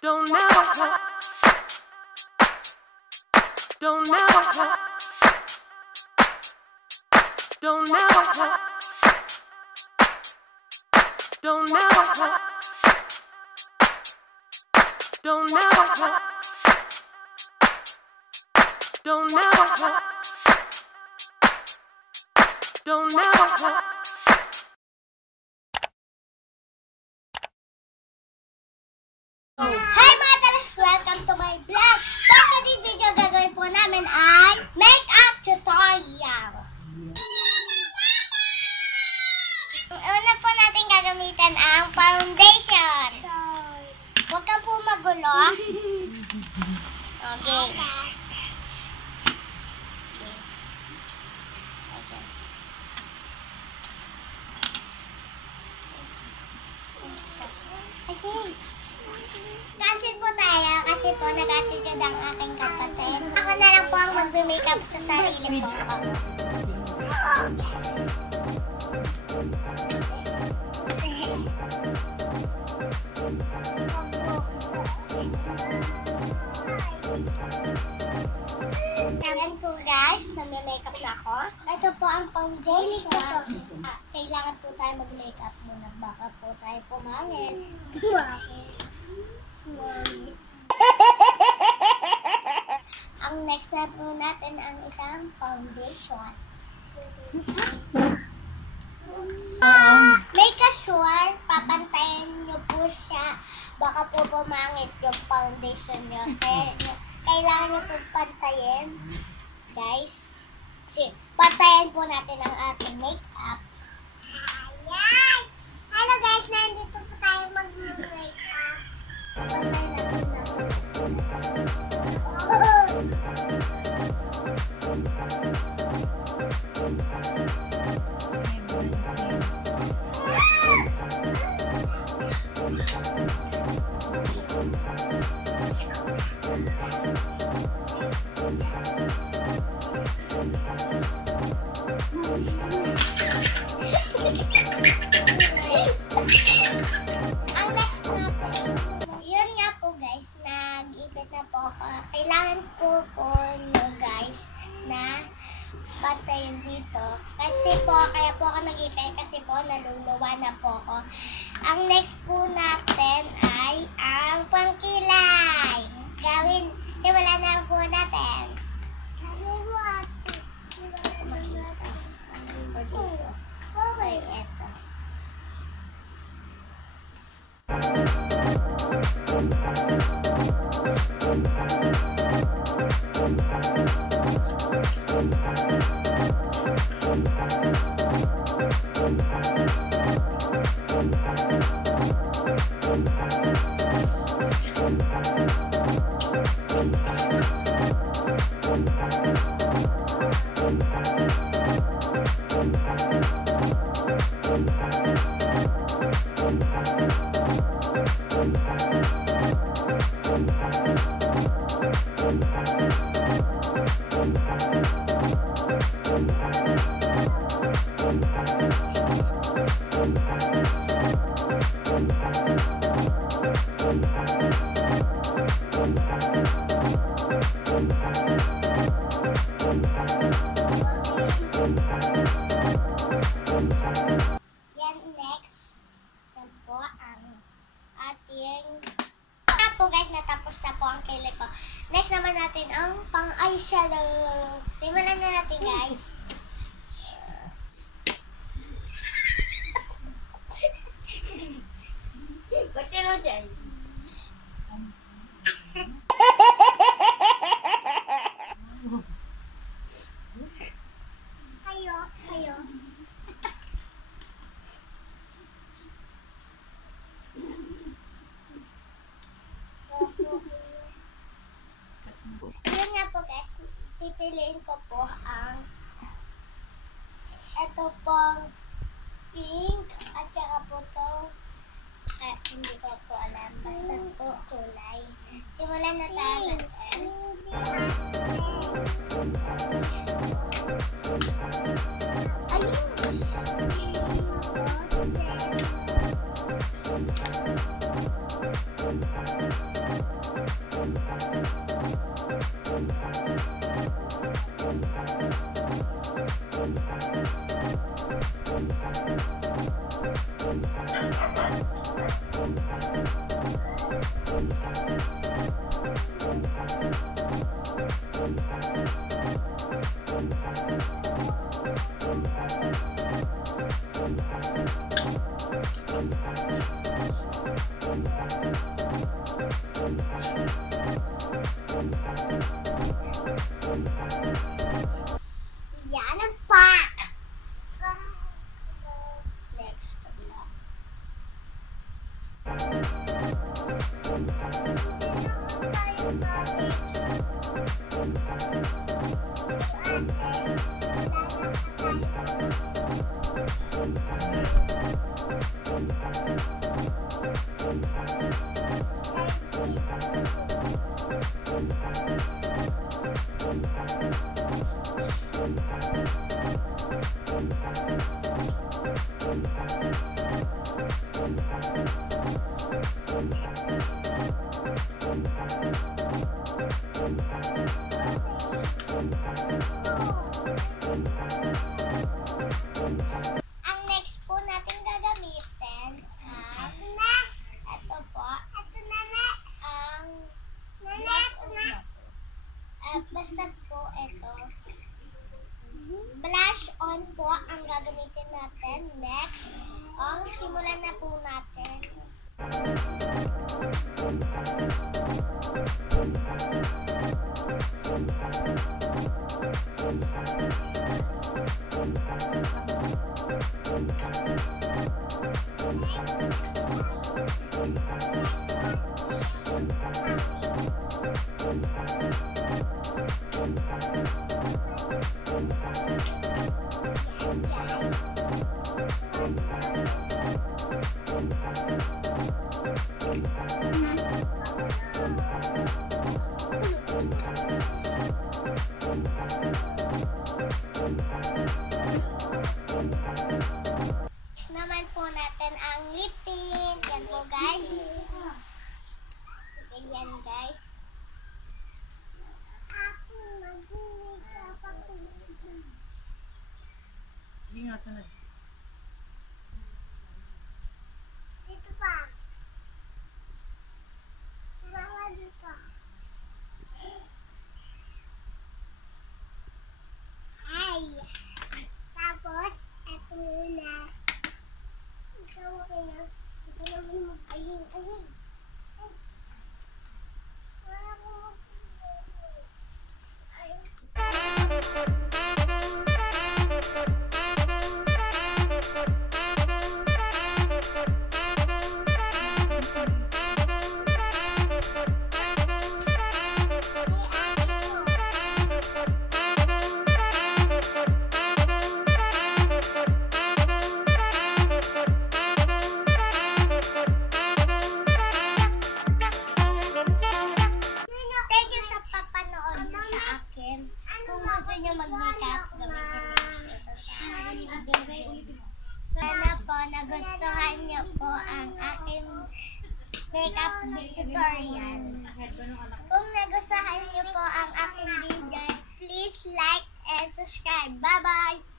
Don't never, don't never, don't never, don't never, don't never, don't never, don't never. Hi mga talas! Welcome to my vlog! For today's video, gagawin po namin ay makeup tutorial. Una po natin gagamitan ang foundation. Huwag kang po magulo. Okay. Cancel po tayo kasi po nag-attitude ang aking kapatid. Ako na lang po ang mag-makeup sa sarili ko. Ayan po guys, nag-makeup na ako. Ito po ang foundation. Kailangan po tayo mag-makeup muna. Baka po tayo pumangit. Ang next na po natin ang isang foundation. Make sure, papantayin nyo po siya. Baka po pumangit yung foundation nyo. Kailangan nyo po pantayin. Guys, pantayin po natin ang ating makeup. Ayan! Hello guys, nandito po tayo mag-makeup. Pantayin natin na. Ang next natin, yun nga po guys, nag-ipit na po ako. Kailangan po nyo guys na pantayin dito. Kasi po, kaya po ako nag-ipit kasi po naluluwa na po ako. Ang next po natin ay ang pangkilay. Gawin, wala na po natin. Okay, eto. Yan next. Yan po ang ating po guys, natapos na po ang kilay ko. Next naman natin ang pang eyeshadow. Simulan na natin guys. Ba't yun ako dyan? Hayo. Yun nga po guys, pipiliin ko po ang ito pong pink at saka po ito hindi ko po alam, basta po kulay. Simulan na tayo natin. Ayun! Ang next po natin gagamitin ay ito po. Ito na ang basta po ito. Blush on po ang gagamitin natin. Next, simulan na po natin. Naman po natin ang lip tint. Yan po guys. Ganyan guys. Hindi nga sunod. Dito pa. Mama dito. Ay. Tapos, eto na. Ikaw okay na. Ito naman mag-aying. Aying. Wala ko aying. Thank you sa papanood sa akin. Kung gusto nyo mag-makeup, gamitin nyo ito sa akin. Sana po nagustuhan nyo po ang aking makeup tutorial. Kung nagustuhan nyo po ang aking video, please like and subscribe. Bye-bye!